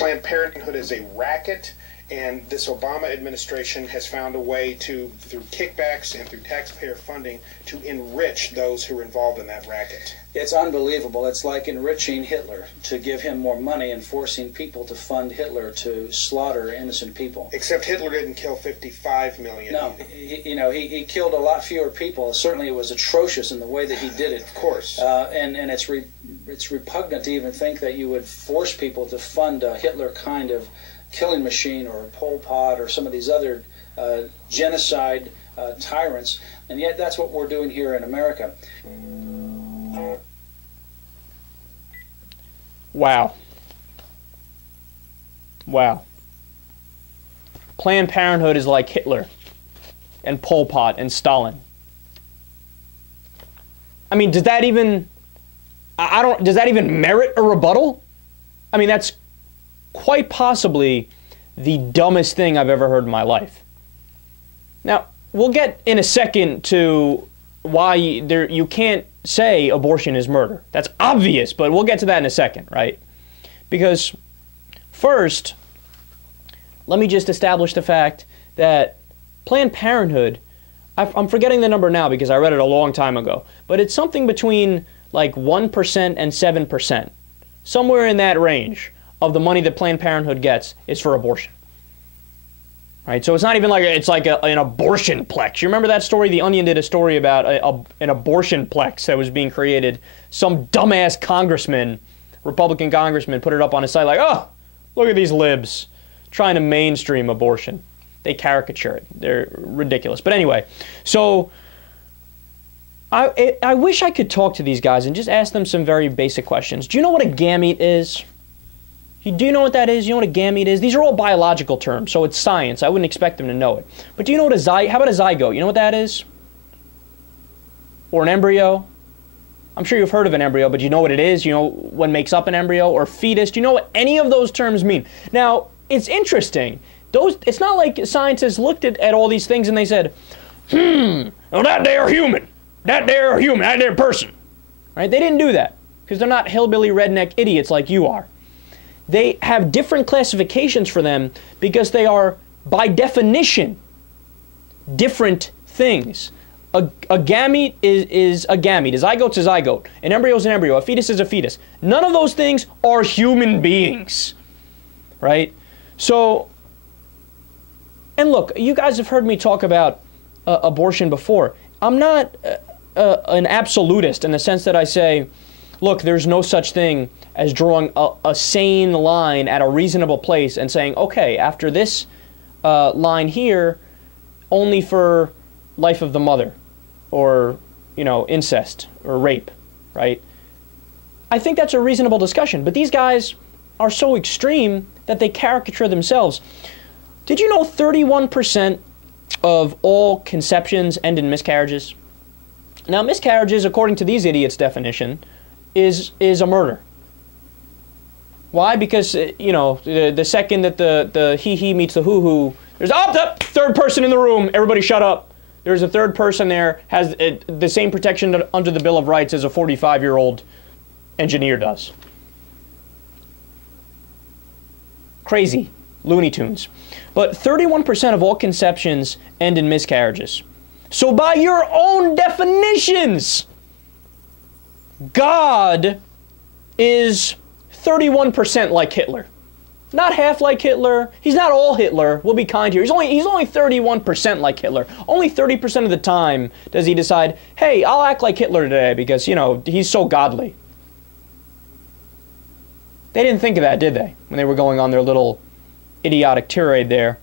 Planned Parenthood is a racket, and this Obama administration has found a way to, through kickbacks and through taxpayer funding, to enrich those who are involved in that racket. It's unbelievable. It's like enriching Hitler to give him more money and forcing people to fund Hitler to slaughter innocent people. Except Hitler didn't kill 55 million. No, he killed a lot fewer people. Certainly it was atrocious in the way that he did it. Of course. And it's repugnant to even think that you would force people to fund a Hitler kind of killing machine, or Pol Pot, or some of these other genocide tyrants, and yet that's what we're doing here in America. Wow. Wow. Planned Parenthood is like Hitler and Pol Pot and Stalin. I mean, does that even merit a rebuttal? I mean, that's quite possibly the dumbest thing I've ever heard in my life. Now, we'll get in a second to why you can't say abortion is murder. That's obvious, but we'll get to that in a second, right? Because first, let me just establish the fact that Planned Parenthood, I'm forgetting the number now because I read it a long time ago, but it's something between like 1% and 7%. Somewhere in that range of the money that Planned Parenthood gets is for abortion. Right? So it's not even like it's like an abortion plex. You remember that story? The Onion did a story about an abortion plex that was being created. Some dumbass congressman, Republican congressman, put it up on his site like, oh, look at these libs trying to mainstream abortion. They caricature it. They're ridiculous. But anyway, so I wish I could talk to these guys and just ask them some very basic questions. Do you know what a gamete is? Do you know what that is? You know what a gamete is? These are all biological terms, so it's science. I wouldn't expect them to know it. But do you know what how about a zygote? You know what that is? Or an embryo? I'm sure you've heard of an embryo, but you know what it is? You know what makes up an embryo? Or fetus? Do you know what any of those terms mean? Now, it's interesting. It's not like scientists looked at all these things and they said, well, that there human. That there human. That there person. Right? They didn't do that because they're not hillbilly redneck idiots like you are. They have different classifications for them because they are, by definition, different things. A gamete is a gamete. A zygote's a zygote. An embryo is an embryo. A fetus is a fetus. None of those things are human beings. Right? So, and look, you guys have heard me talk about abortion before. I'm not an absolutist in the sense that I say, look, there's no such thing as drawing a sane line at a reasonable place and saying, okay, after this line here, only for life of the mother or, you know, incest or rape, right? I think that's a reasonable discussion, but these guys are so extreme that they caricature themselves. Did you know 31% of all conceptions end in miscarriages? Now, miscarriages, according to these idiots' definition, is a murder. Why? Because, you know, the second that the he meets the hoo-hoo, there's the third person in the room, everybody shut up. There's a third person there, has the same protection under the Bill of Rights as a 45-year-old engineer does. Crazy. Looney Tunes. But 31% of all conceptions end in miscarriages. So by your own definitions, God is 31% like Hitler. Not half like Hitler. He's not all Hitler. We'll be kind here. He's only 31% like Hitler. Only 30% of the time does he decide, hey, I'll act like Hitler today because, you know, he's so godly. They didn't think of that, did they? When they were going on their little idiotic tirade there.